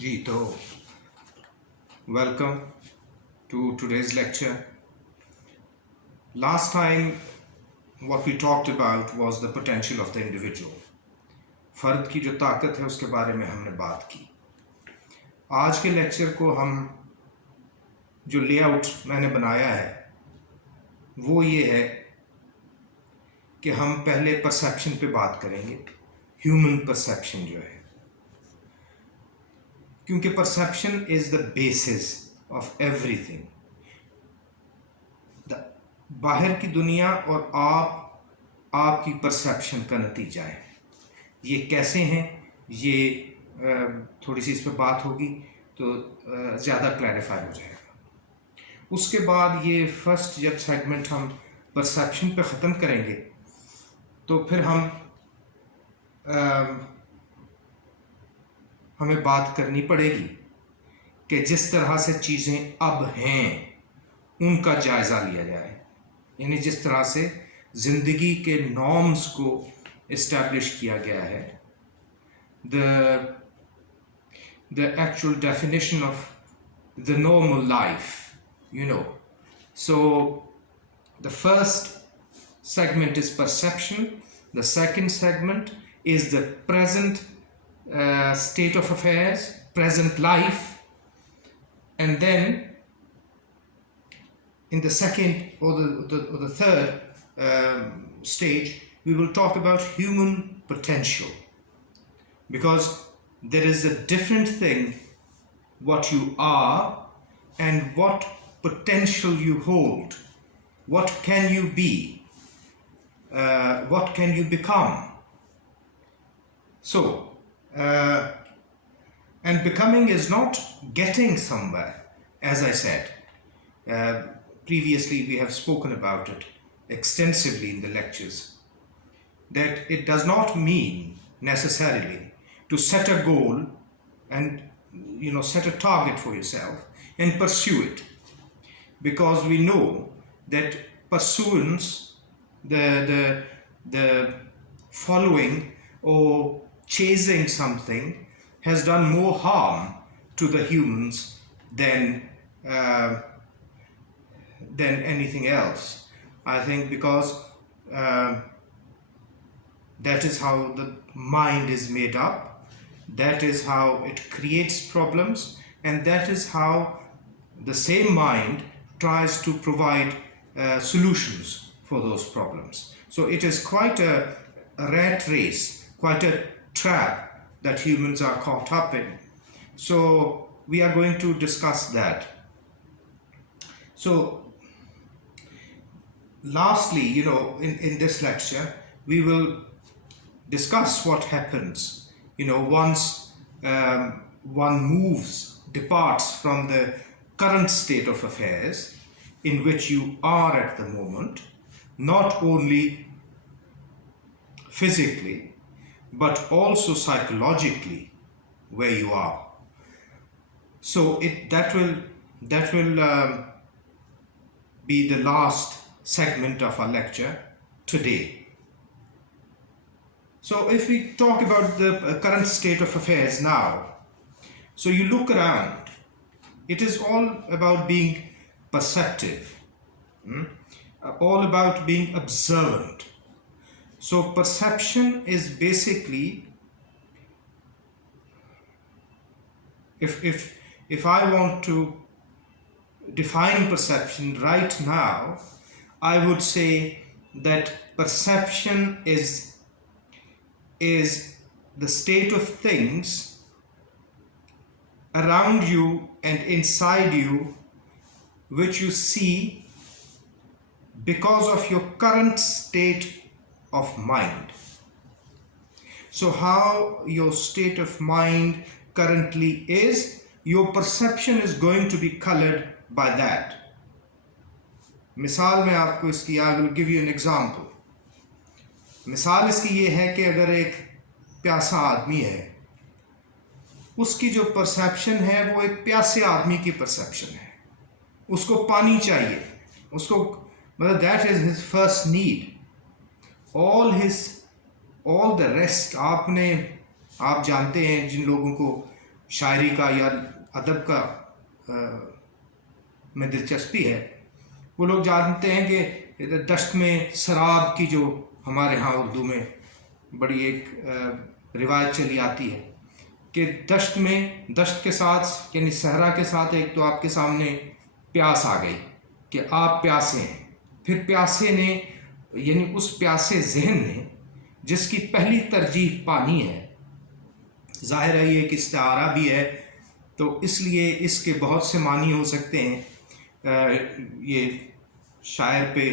जी तो welcome to today's lecture. Last time what we talked about was the potential of the individual. फर्द की जो ताकत है उसके बारे में हमने बात की. आज के लेक्चर को हम जो लेआउट मैंने बनाया है वो ये है कि हम पहले परसेप्शन पे बात करेंगे, ह्यूमन परसेप्शन जो है, क्योंकि perception is the basis of everything. बाहर की दुनिया और आपकी परसेप्शन का नतीजा है. ये कैसे हैं, ये थोड़ी सी इस पर बात होगी तो ज़्यादा क्लैरिफाई हो जाएगा. उसके बाद ये फर्स्ट जब सेगमेंट हम परसेप्शन पे ख़त्म करेंगे तो फिर हमें बात करनी पड़ेगी कि जिस तरह से चीज़ें अब हैं उनका जायज़ा लिया जाए, यानी जिस तरह से ज़िंदगी के नॉर्म्स को इस्टेब्लिश किया गया है, the actual definition of the normal life, you know. So the first segment is perception, the second segment is the present state of affairs, present life, and then in the second or the third stage we will talk about human potential, because there is a different thing what you are and what potential you hold. What can you be? What can you become? So and becoming is not getting somewhere, as I said. Previously we have spoken about it extensively in the lectures, that it does not mean necessarily to set a goal and set a target for yourself and pursue it, because we know that pursuance, the following or chasing something has done more harm to the humans than anything else. I think because that is how the mind is made up, that is how it creates problems, and that is how the same mind tries to provide solutions for those problems. So it is quite a rat race, quite a trap that humans are caught up in. So we are going to discuss that. So lastly, in this lecture we will discuss what happens once one departs from the current state of affairs in which you are at the moment, not only physically but also psychologically where you are. So that will be the last segment of our lecture today. So if we talk about the current state of affairs now, so you look around, it is all about being perceptive, all about being observant. So perception is basically, if I want to define perception right now, I would say that perception is the state of things around you and inside you which you see because of your current state of mind. So how your state of mind currently is, your perception is going to be colored by that. मिसाल में आपको इसकी, I will give you an example. मिसाल इसकी ये है कि अगर एक प्यासा आदमी है, उसकी जो परसेप्शन है वो एक प्यासे आदमी की परसेप्शन है. उसको पानी चाहिए, उसको मतलब that is his first need. All the rest, आप जानते हैं जिन लोगों को शायरी का या अदब का में दिलचस्पी है, वो लोग जानते हैं कि दश्त में शराब की जो हमारे यहाँ उर्दू में बड़ी एक रिवायत चली आती है कि दश्त के साथ यानी सहरा के साथ एक तो आपके सामने प्यास आ गई कि आप प्यासे हैं, फिर प्यासे ने यानी उस प्यासे जहन ने जिसकी पहली तरजीह पानी है, जाहिर है ये एक इस्तारा भी है तो इसलिए इसके बहुत से मानी हो सकते हैं। ये शायर पे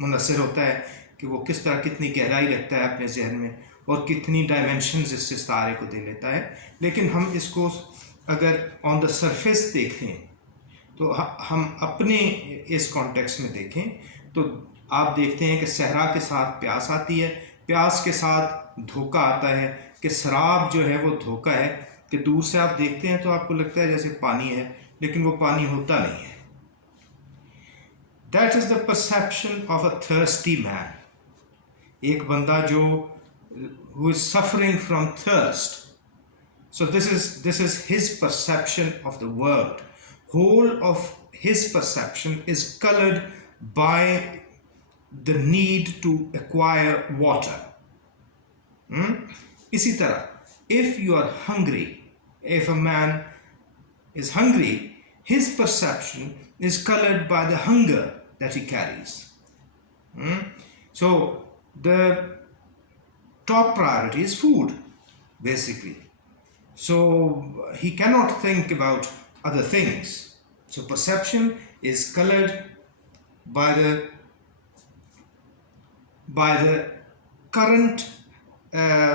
मुनसर होता है कि वो किस तरह कितनी गहराई रखता है अपने जहन में और कितनी डायमेंशंस इस सितारे को दे लेता है। लेकिन हम इसको अगर ऑन द सरफेस देखें तो हम अपने इस कॉन्टेक्स्ट में देखें तो आप देखते हैं कि सहरा के साथ प्यास आती है, प्यास के साथ धोखा आता है कि शराब जो है वो धोखा है, कि दूर से आप देखते हैं तो आपको लगता है जैसे पानी है लेकिन वो पानी होता नहीं है। That is the perception of a thirsty man. एक बंदा जो who is suffering from thirst. So this is his perception of the world. Whole of his perception is colored by the need to acquire water. इसी तरह, if you are hungry, if a man is hungry, his perception is colored by the hunger that he carries. So the top priority is food, basically. So he cannot think about other things. So perception is colored by the current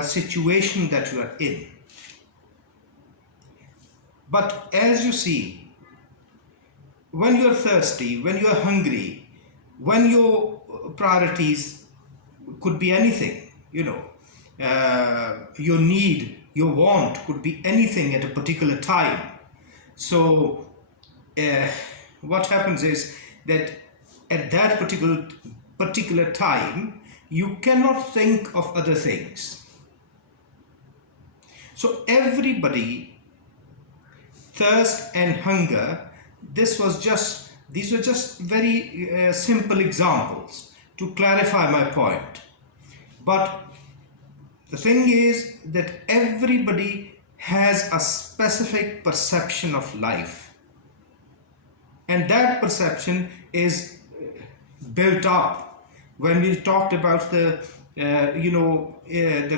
situation that you are in. But as you see, when you are thirsty, when you are hungry, when your priorities could be anything, your need, your want could be anything at a particular time. So what happens is that at that particular time, you cannot think of other things. So everybody, thirst and hunger, these were just very simple examples to clarify my point. But the thing is that everybody has a specific perception of life, and that perception is built up when we talked about the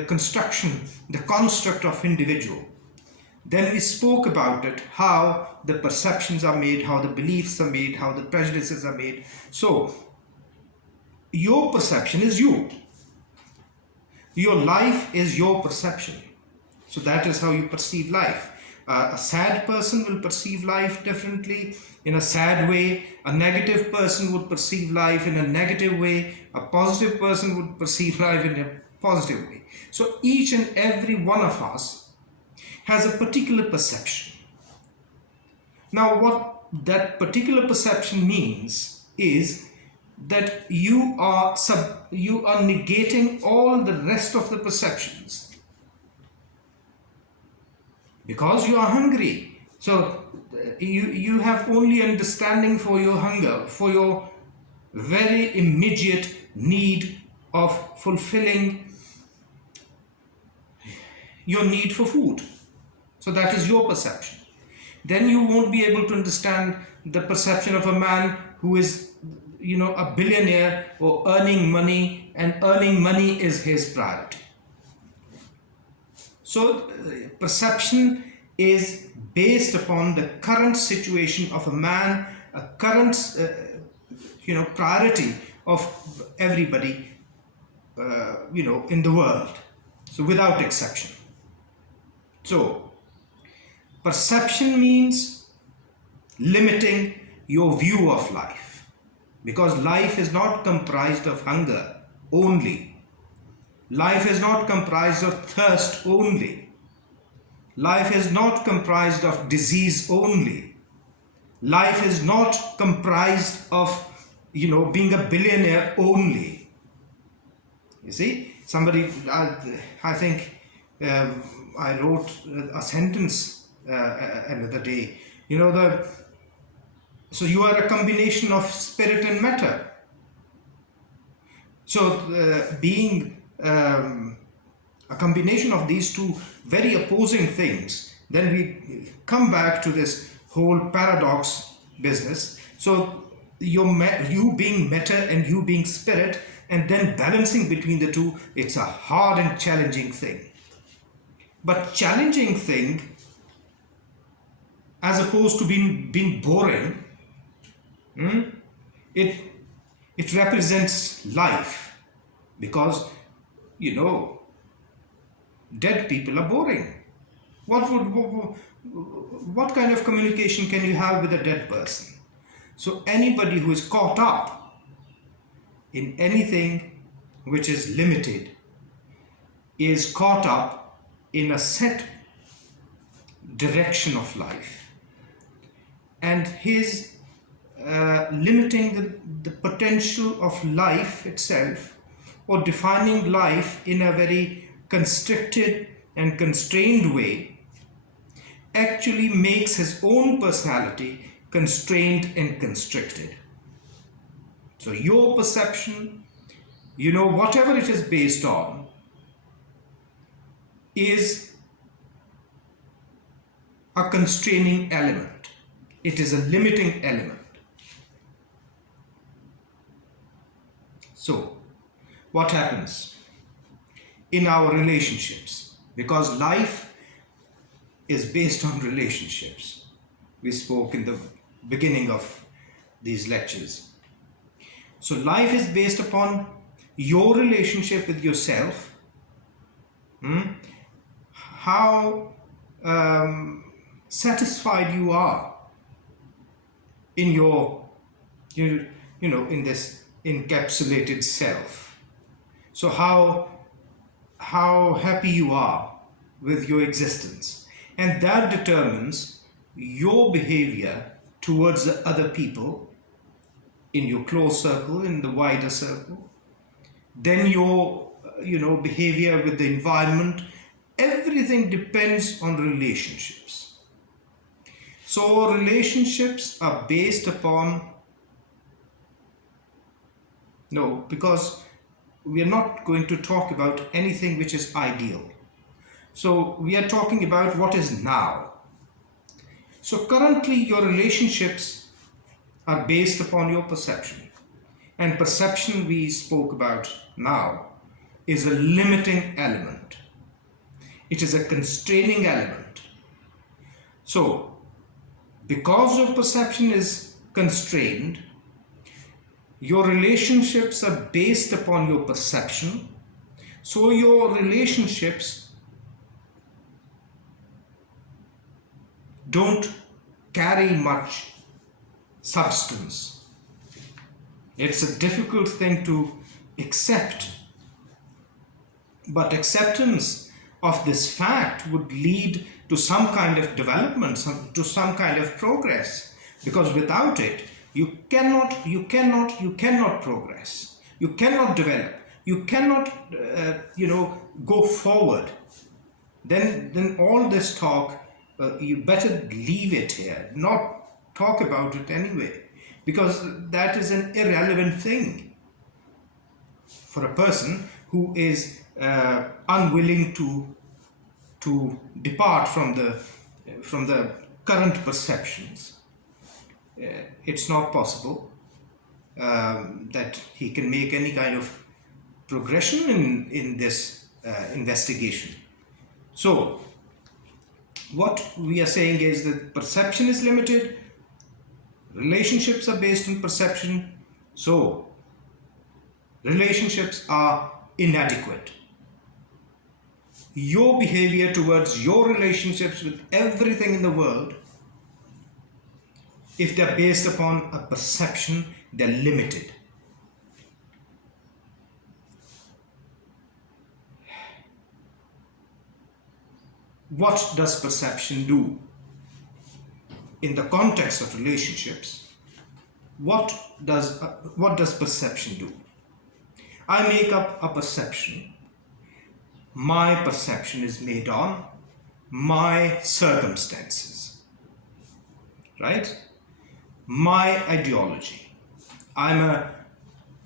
construction, the construct of individual. Then we spoke about it, how the perceptions are made, how the beliefs are made, how the prejudices are made. So your perception is you. Your life is your perception. So that is how you perceive life. A sad person will perceive life differently, in a sad way. A negative person would perceive life in a negative way. A positive person would perceive life in a positive way. So each and every one of us has a particular perception. Now what that particular perception means is that you are negating all the rest of the perceptions because you are hungry. So you have only understanding for your hunger, for your very immediate need of fulfilling your need for food. So that is your perception. Then you won't be able to understand the perception of a man who is, a billionaire or earning money, and earning money is his priority. So perception is based upon the current situation of a man, a current, priority of everybody, in the world. So without exception. So perception means limiting your view of life, because life is not comprised of hunger only. Life is not comprised of thirst only. Life is not comprised of disease only. Life is not comprised of, being a billionaire only. You see, somebody, I think I wrote a sentence another day. So you are a combination of spirit and matter. So being a combination of these two very opposing things, then we come back to this whole paradox business. So you being matter and you being spirit, and then balancing between the two, it's a hard and challenging thing. But challenging thing, as opposed to being boring, it represents life, because dead people are boring. What kind of communication can you have with a dead person? So anybody who is caught up in anything which is limited is caught up in a set direction of life, and his limiting the potential of life itself, or defining life in a very constricted and constrained way, actually makes his own personality constrained and constricted. So your perception, whatever it is based on, is a constraining element. It is a limiting element. So what happens in our relationships? Because life is based on relationships. We spoke in the beginning of these lectures. So life is based upon your relationship with yourself, how satisfied you are in your, in this encapsulated self. So how happy you are with your existence, and that determines your behavior towards the other people in your close circle, in the wider circle, then your behavior with the environment. Everything depends on relationships. So relationships are based upon, because we are not going to talk about anything which is ideal. So we are talking about what is now. So currently your relationships are based upon your perception. And perception, we spoke about now, is a limiting element. It is a constraining element. So because your perception is constrained, your relationships are based upon your perception. So your relationships don't carry much substance. It's a difficult thing to accept, but acceptance of this fact would lead to some kind of development, to some kind of progress, because without it you cannot progress, you cannot develop, you cannot go forward. Then all this talk, you better leave it here, not talk about it anyway, because that is an irrelevant thing for a person who is unwilling to depart from the current perceptions. It's not possible that he can make any kind of progression in this investigation. So what we are saying is that perception is limited, relationships are based on perception, so relationships are inadequate. Your behavior towards your relationships with everything in the world, if they're based upon a perception, they're limited. What does perception do? In the context of relationships, what does perception do? I make up a perception my perception is made on my circumstances, right? My ideology. I'm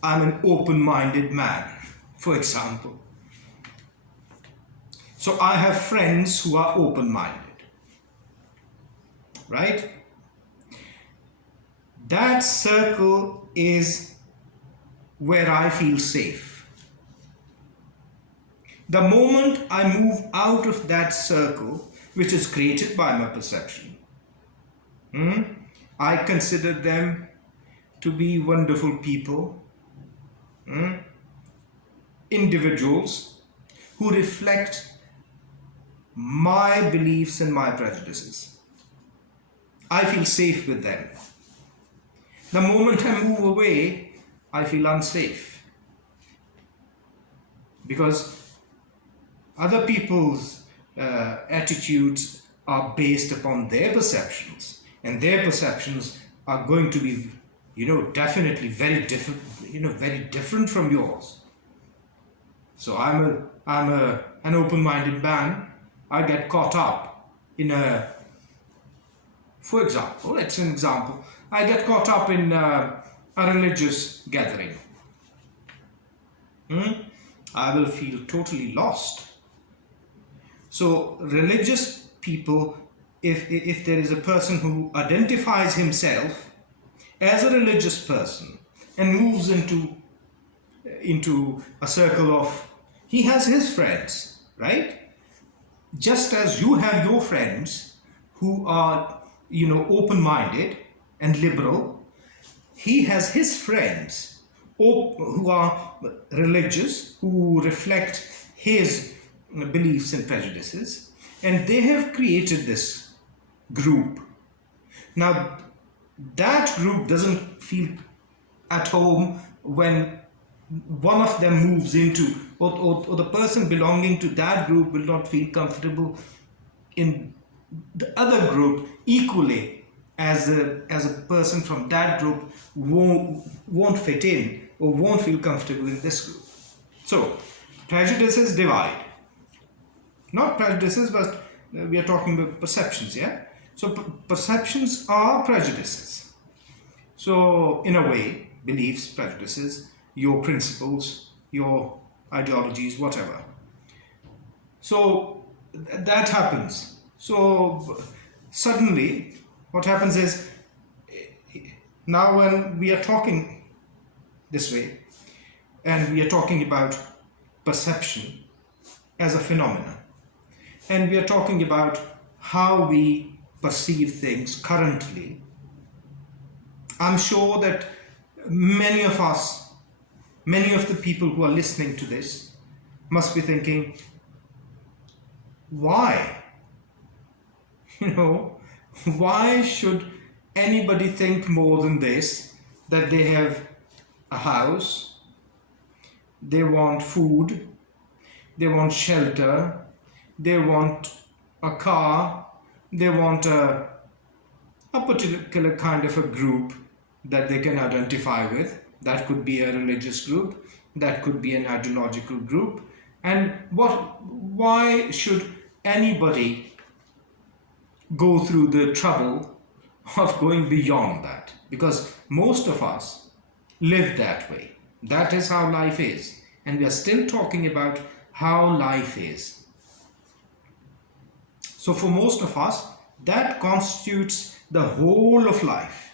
an open-minded man, for example. So I have friends who are open-minded, right? That circle is where I feel safe. The moment I move out of that circle, which is created by my perception, I consider them to be wonderful people, individuals who reflect my beliefs and my prejudices. I feel safe with them. The moment I move away, I feel unsafe, because other people's attitudes are based upon their perceptions, and their perceptions are going to be, definitely very different, very different from yours. So I'm an open-minded man. I get caught up in for example, it's an example. I get caught up in a religious gathering. I will feel totally lost. So religious people, if there is a person who identifies himself as a religious person and moves into a circle of, he has his friends, right? Just as you have your friends who are, open-minded and liberal, he has his friends who are religious, who reflect his beliefs and prejudices, and they have created this group. Now, that group doesn't feel at home when one of them moves into, or the person belonging to that group will not feel comfortable in the other group equally as a person from that group won't fit in or won't feel comfortable in this group. So prejudices divide. Not prejudices, but we are talking about perceptions, yeah? So perceptions are prejudices. So in a way, beliefs, prejudices, your principles, your ideologies, whatever. So that happens. So suddenly what happens is, now when we are talking this way and we are talking about perception as a phenomenon, and we are talking about how we perceive things currently, I'm sure that many of us, many of the people who are listening to this must be thinking, why? Why should anybody think more than this, that they have a house, they want food, they want shelter, they want a car, they want a particular kind of a group that they can identify with. That could be a religious group, that could be an ideological group. And why should anybody go through the trouble of going beyond that? Because most of us live that way. That is how life is. And we are still talking about how life is. So for most of us, that constitutes the whole of life.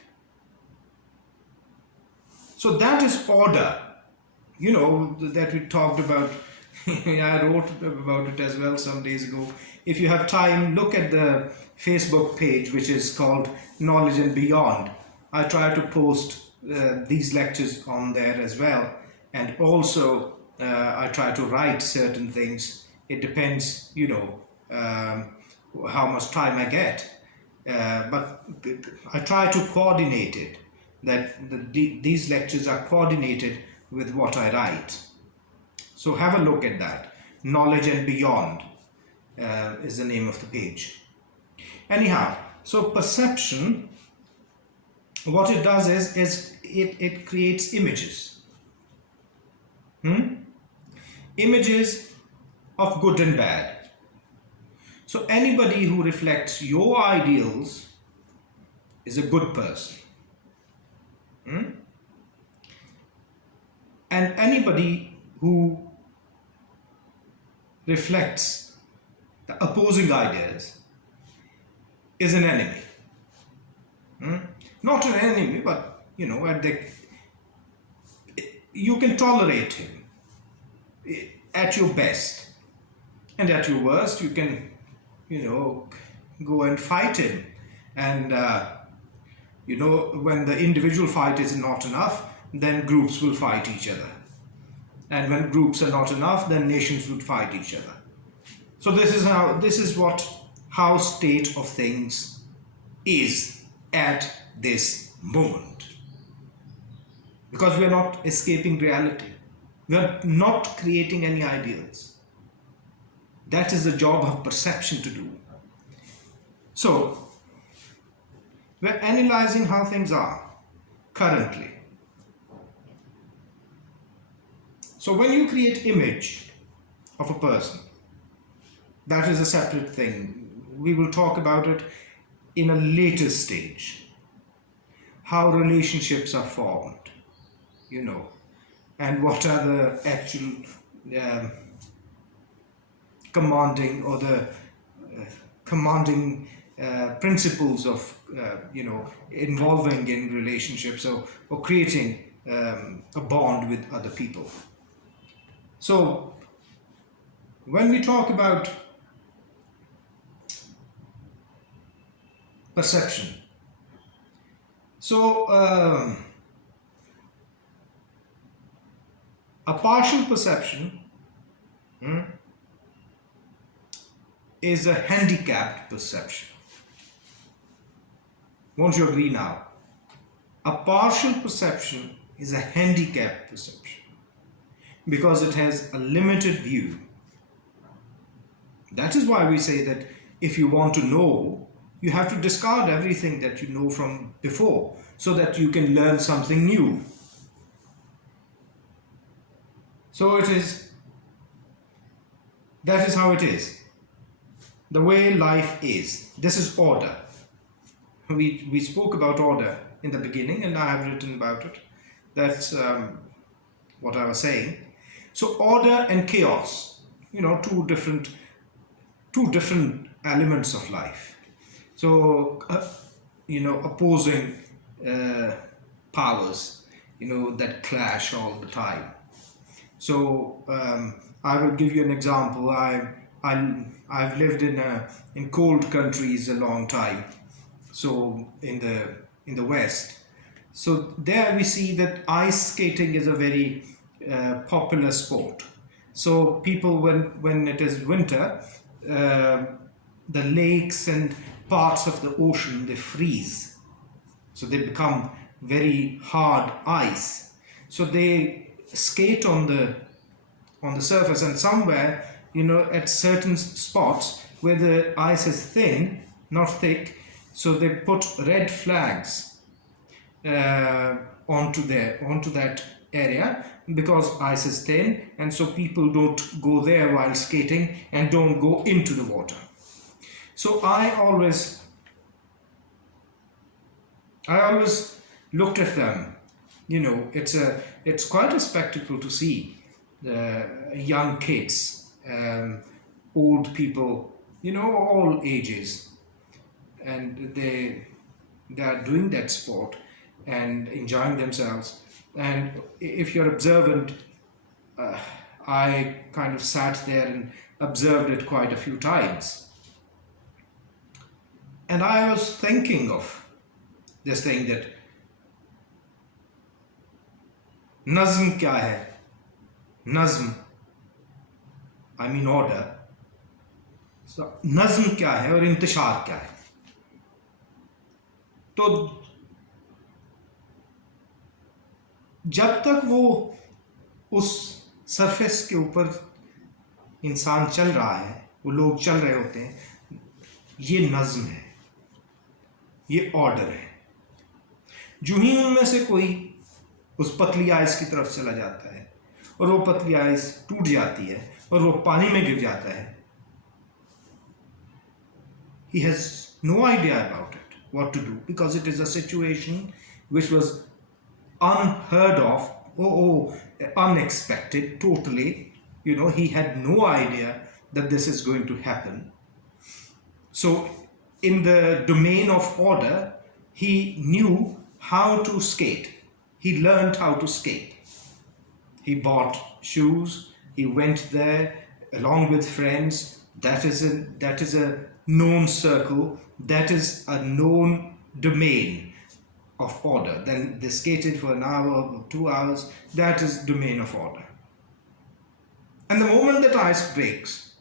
So that is order, that we talked about. I wrote about it as well some days ago. If you have time, look at the Facebook page, which is called Knowledge and Beyond. I try to post these lectures on there as well. And also, I try to write certain things. It depends, how much time I get. But I try to coordinate it, that these lectures are coordinated with what I write. So have a look at that. Knowledge and Beyond is the name of the page. Anyhow, so perception, what it does is it creates images. Images of good and bad. So anybody who reflects your ideals is a good person. And anybody who reflects the opposing ideas is an enemy. Not an enemy, but you can tolerate him at your best, and at your worst you can go and fight him. And when the individual fight is not enough, then groups will fight each other, and when groups are not enough, then nations would fight each other. So this is how state of things is at this moment, because we are not escaping reality. We are not creating any ideals. That is the job of perception to do. So we're analyzing how things are currently. So when you create image of a person, that is a separate thing. We will talk about it in a later stage. How relationships are formed, and what are the actual commanding or the commanding principles of involving in relationships or creating a bond with other people. So when we talk about perception, so a partial perception is a handicapped perception. Won't you agree now? A partial perception is a handicapped perception because it has a limited view. That is why we say that if you want to know, you have to discard everything that you know from before so that you can learn something new. So that is how it is. The way life is. This is order. We spoke about order in the beginning, and I have written about it. That's what I was saying. So order and chaos, two different elements of life. So opposing powers, that clash all the time. So I will give you an example. I've lived in cold countries a long time. So in the West. So there we see that ice skating is a very popular sport. So people, when it is winter, the lakes and parts of the ocean, they freeze. So they become very hard ice. So they skate on the surface, and somewhere, at certain spots where the ice is thin, not thick, so they put red flags onto that area because ice is thin, and so people don't go there while skating and don't go into the water. So I always looked at them. It's quite a spectacle to see young kids, old people, all ages, and they are doing that sport and enjoying themselves. And if you're observant, I kind of sat there and observed it quite a few times. And I was thinking of this thing that nazm kya hai? Nazm, I mean order. So nazm kya hai aur intishar kya hai? तो जब तक वो उस surface के ऊपर इंसान चल रहा है, वो लोग चल रहे होते हैं, ये नज़्म है, ये ऑर्डर है. जो ही उनमें से कोई उस पतली आइस की तरफ चला जाता है और वो पतली आइस टूट जाती है, और वो पानी में गिर जाता है, he has no idea about it, what to do, because it is a situation which was unheard of, unexpected, totally. He had no idea that this is going to happen. So, in the domain of order, he knew how to skate. He learned how to skate. He bought shoes. He went there along with friends. That is a known circle. That is a known domain of order. Then they skated for an hour or 2 hours. That is domain of order. And the moment that ice breaks,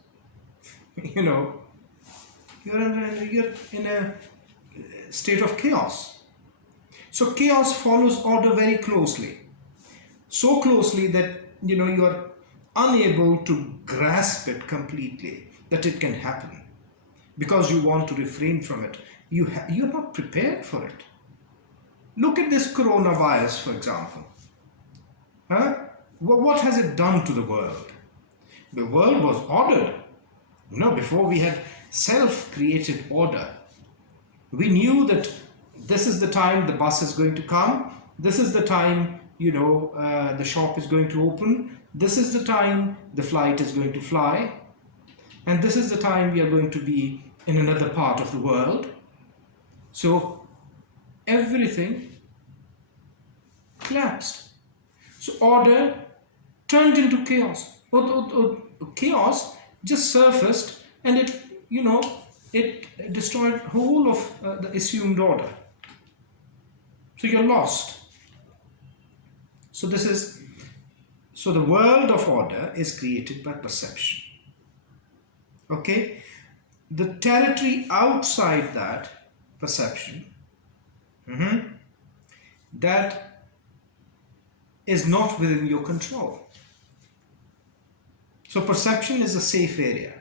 you're in a state of chaos. So chaos follows order very closely. So closely that you are unable to grasp it completely, that it can happen. Because you want to refrain from it. You're not prepared for it. Look at this coronavirus, for example. What has it done to the world? The world was ordered. Before we had self-created order. We knew that this is the time the bus is going to come. This is the time, the shop is going to open. This is the time the flight is going to fly. And this is the time we are going to be in another part of the world. So everything collapsed. So order turned into chaos. Chaos just surfaced, and it destroyed whole of the assumed order. So you're lost. So the world of order is created by perception. Okay? The territory outside that perception, that is not within your control. So perception is a safe area.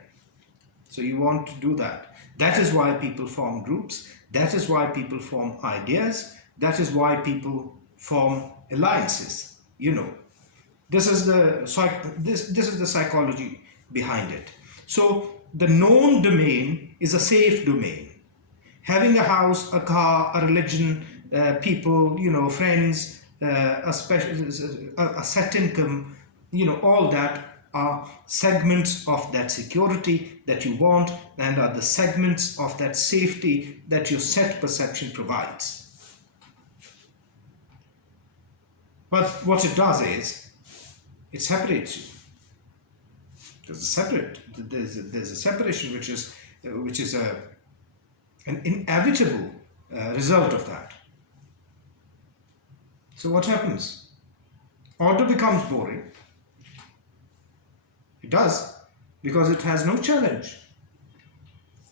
So you want to do that. That is why people form groups. That is why people form ideas. That is why people form alliances. This is the psychology behind it. So the known domain is a safe domain. Having a house, a car, a religion, people, friends, a set income, all that are segments of that security that you want, and are the segments of that safety that your set perception provides. But what it does is, it separates you. There's a separation which is an inevitable result of that. So what happens? Order becomes boring. It does, because it has no challenge.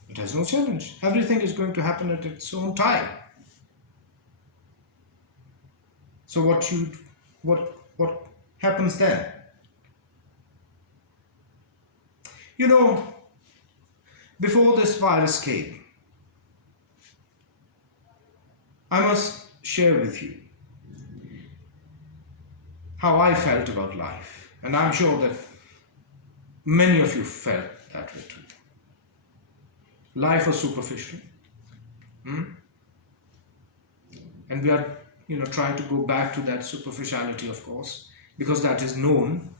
It has no challenge. Everything is going to happen at its own time. So what happens then? Before this virus came, I must share with you how I felt about life. And I'm sure that many of you felt that way too. Life was superficial. And we are, trying to go back to that superficiality, of course, because that is known.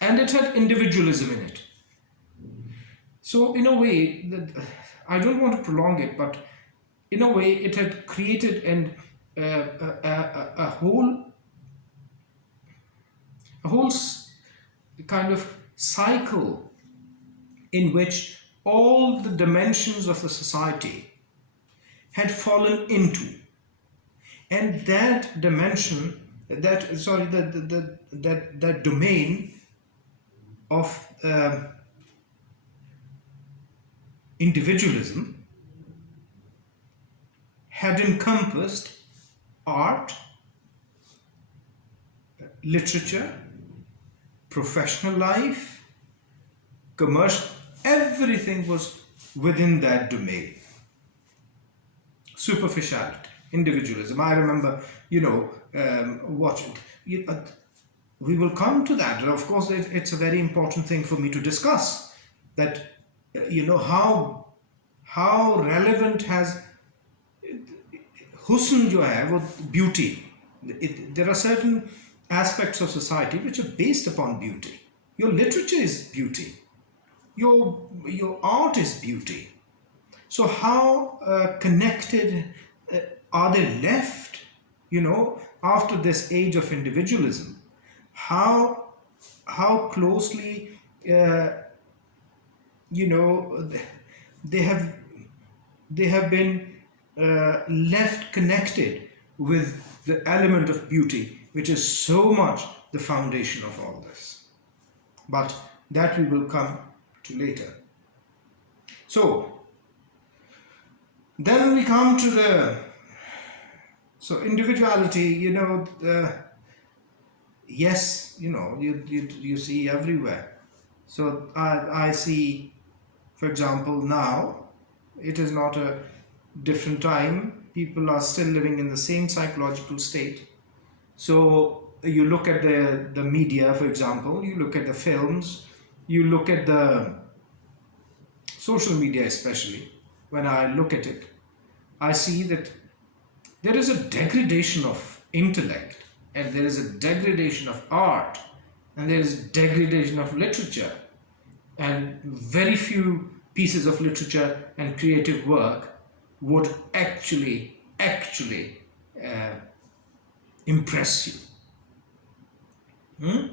And it had individualism in it. So in a way, I don't want to prolong it, but in a way it had created a whole kind of cycle in which all the dimensions of the society had fallen into, and that dimension, that domain of individualism had encompassed art, literature, professional life, commercial, everything was within that domain. Superficiality, individualism. I remember, watching we will come to that. Of course, it's a very important thing for me to discuss, that how relevant has husn jo hai, wo beauty. There are certain aspects of society which are based upon beauty. Your literature is beauty. Your art is beauty. So how connected are they left, after this age of individualism? How closely, they have been left connected with the element of beauty, which is so much the foundation of all this. But that we will come to later. So then we come to individuality, yes, you see everywhere. So I see, for example, now it is not a different time. People are still living in the same psychological state. So you look at the media, for example, you look at the films, you look at the social media especially. When I look at it, I see that there is a degradation of intellect, and there is a degradation of art, and there is a degradation of literature, and very few pieces of literature and creative work would actually impress you,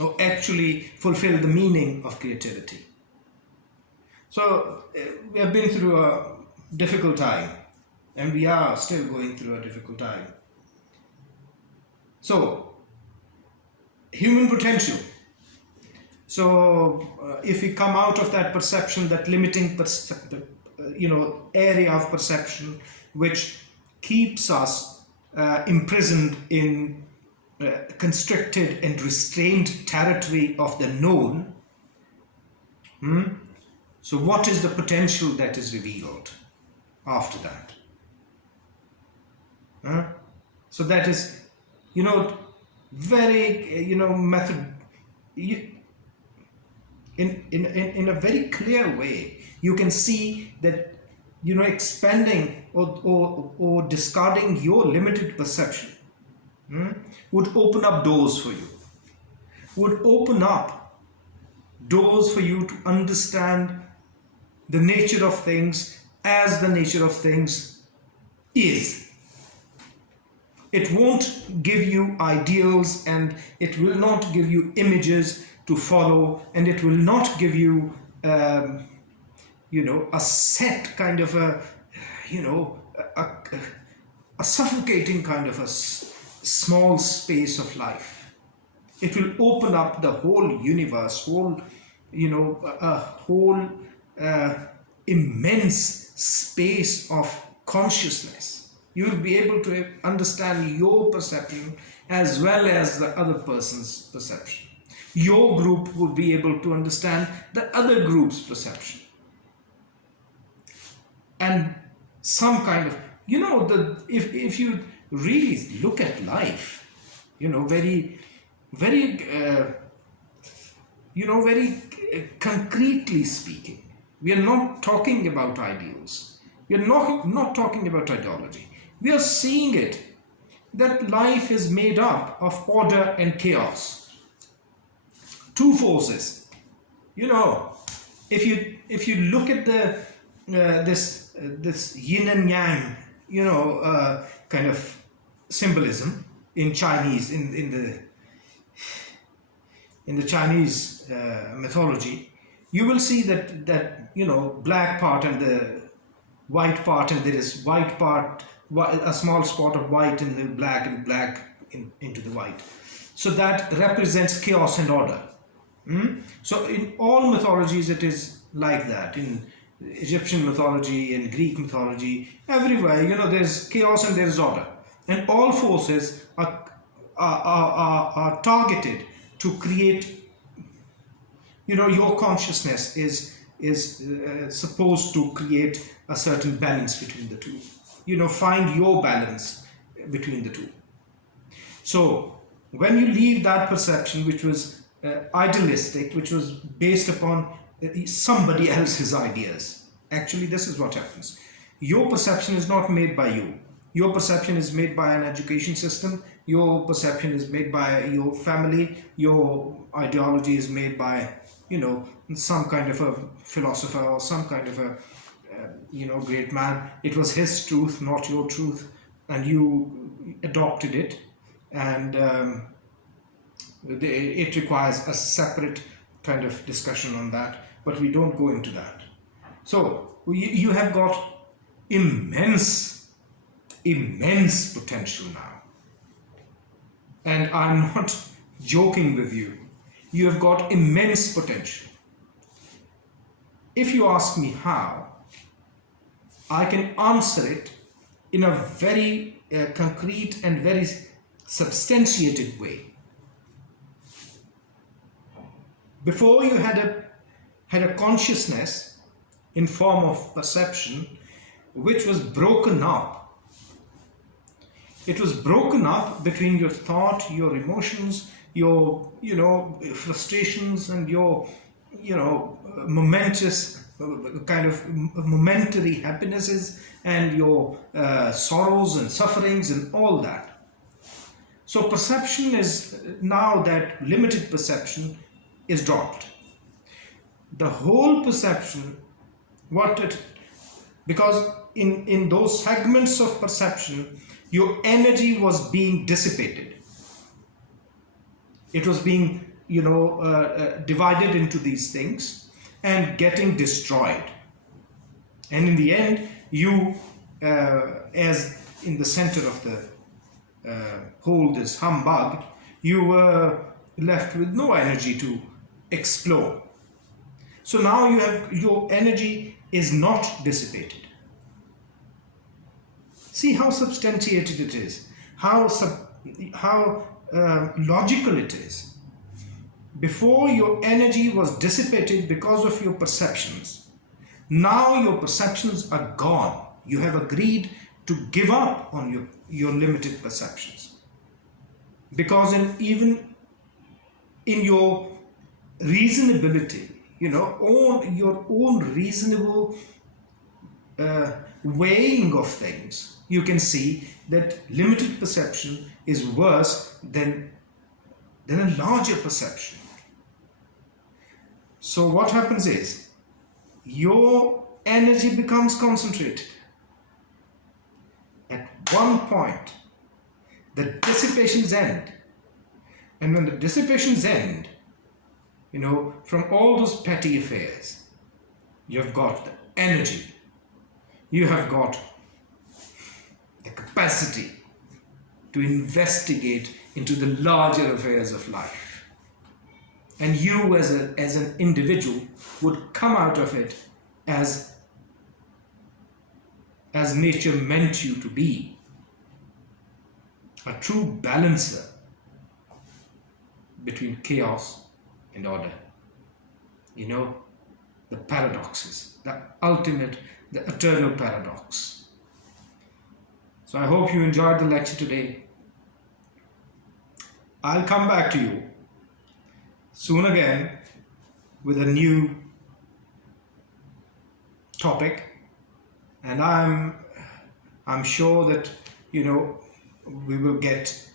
or actually fulfill the meaning of creativity. So we have been through a difficult time, and we are still going through a difficult time. So, human potential. So, if we come out of that perception, that limiting area of perception, which keeps us imprisoned in constricted and restrained territory of the known. So what is the potential that is revealed after that? So that is, very, method. In a very clear way, you can see that, expanding or discarding your limited perception would open up doors for you, would open up doors for you to understand the nature of things as the nature of things is. It won't give you ideals, and it will not give you images to follow, and it will not give you, a set kind of a suffocating kind of a small space of life. It will open up the whole universe, a whole immense space of consciousness. You will be able to understand your perception as well as the other person's perception. Your group will be able to understand the other group's perception. And some kind of, if you really look at life, very, very, very concretely speaking, we are not talking about ideals. We are not talking about ideology. We are seeing it, that life is made up of order and chaos. Two forces. If you look at this yin and yang, kind of symbolism in Chinese, in the Chinese mythology, you will see that black part and the white part, and there is white part, a small spot of white in the black, and black into the white. So that represents chaos and order. So in all mythologies it is like that. In Egyptian mythology and Greek mythology, everywhere, there's chaos and there's order. And all forces are targeted to create, your consciousness is supposed to create a certain balance between the two. Find your balance between the two. So when you leave that perception, which was idealistic, which was based upon somebody else's ideas, actually this is what happens. Your perception is not made by you. Your perception is made by an education system. Your perception is made by your family. Your ideology is made by, some kind of a philosopher or some kind of a, great man. It was his truth, not your truth, and you adopted it. And it requires a separate kind of discussion on that, but we don't go into that. So you have got immense potential now. And I'm not joking with you. You have got immense potential. If you ask me how, I can answer it in a very concrete and very substantiated way. Before you had a consciousness in form of perception, which was broken up. It was broken up between your thought, your emotions, your frustrations, and your momentous kind of momentary happinesses, and your sorrows and sufferings and all that. So perception is now, that limited perception is dropped. The whole perception, because in those segments of perception, your energy was being dissipated. It was being, divided into these things and getting destroyed. And in the end, you, as in the center of the whole, this humbug, you were left with no energy to explore. So now your energy is not dissipated. See how substantiated it is, how logical it is. Before, your energy was dissipated because of your perceptions. Now your perceptions are gone. You have agreed to give up on your limited perceptions. Because even in your reasonability, your own reasonable weighing of things, you can see that limited perception is worse than a larger perception. So what happens is, your energy becomes concentrated. At one point, the dissipations end. And when the dissipations end, from all those petty affairs, you have got the energy. You have got the capacity to investigate into the larger affairs of life. And you as an individual would come out of it as nature meant you to be. A true balancer between chaos and order. The paradoxes, the ultimate, the eternal paradox. So I hope you enjoyed the lecture today. I'll come back to you soon again with a new topic, and I'm sure that we will get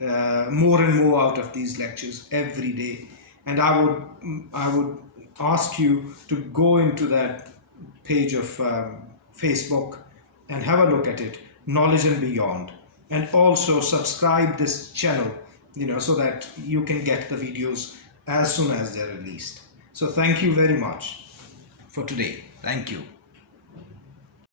more and more out of these lectures every day. And I would ask you to go into that page of Facebook and have a look at it, Knowledge and Beyond, and also subscribe this channel, so that you can get the videos as soon as they're released. So thank you very much for today. Thank you.